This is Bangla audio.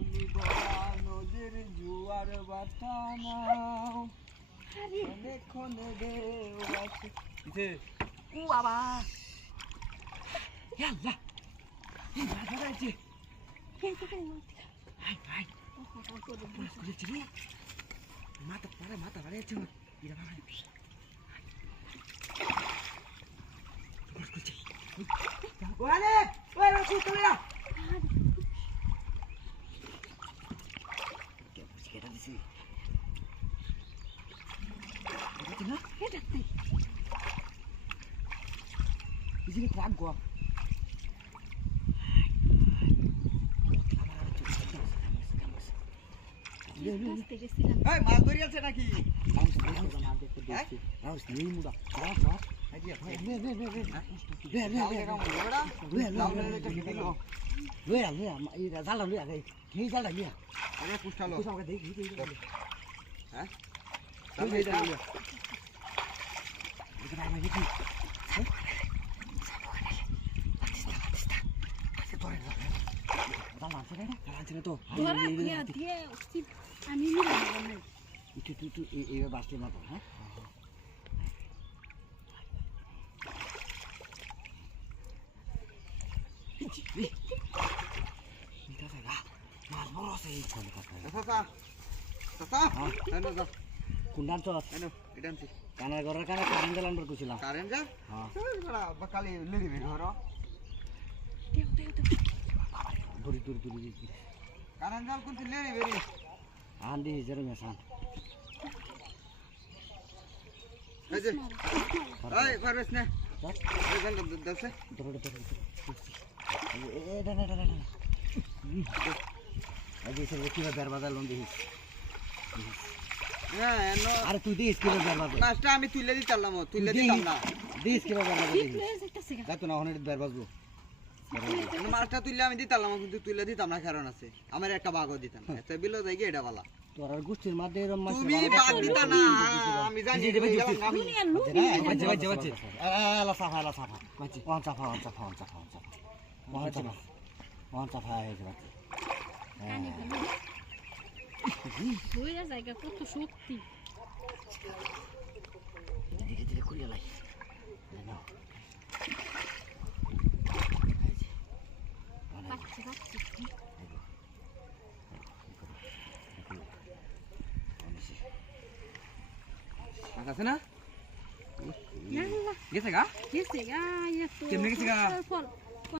তুমি ভরা নদীর জোয়ার বাতানাও অনেকক্ষণে ঢেউ আসে ও বাবা ইয়াল্লা এই মাথা যাচ্ছে মাথা পারে ওরে ওই রাখু চলে যা কেটা দিছি এটা না এটা তাই ইজিকে ট্রাক গো এই মাছ ধরি আছে নাকি বাঁচলে না তো হ্যাঁ কুন্ডান তো কানার ঘরের কানে কারেন্ট জাল আনবার কইছিলাম কারেন্ট যা হ্যাঁ কালি লেরি বের ঘর দড়ি কারেন্ট জাল কোন লেরি বেরি আন্দি জেরে মেসান এই যে এই পারবেস না এই গন্ধ দছে দড়ি এটা আগে সে কিবা দরবাজা লন দিস হ্যাঁ নো আরে তুই দিস কিবা দরবাজা মাছটা আমি তুইলে দিতাম না দিস কিবা দরবাজা দিস কত না হনে দরবাজা মাছটা তুইলে আমি দিতাম কিন্তু তুইলে দিতাম না কারণ আছে আমার একটা ভাগও দিতাম এত বিলো যাই এটা বালা তোর আর গোষ্ঠীর মধ্যে এরকম মাছ তুমি ভাগ দিতা না আমি জানি বাজে আলা সাফা বাজে ওয়ান সাফা এই যে বাজে বইয়া জায়গা কত সত্যি ধীরে ধীরে করিয়া লাই নাও আছে না গেছে গা কেমনে গেছে গা ফল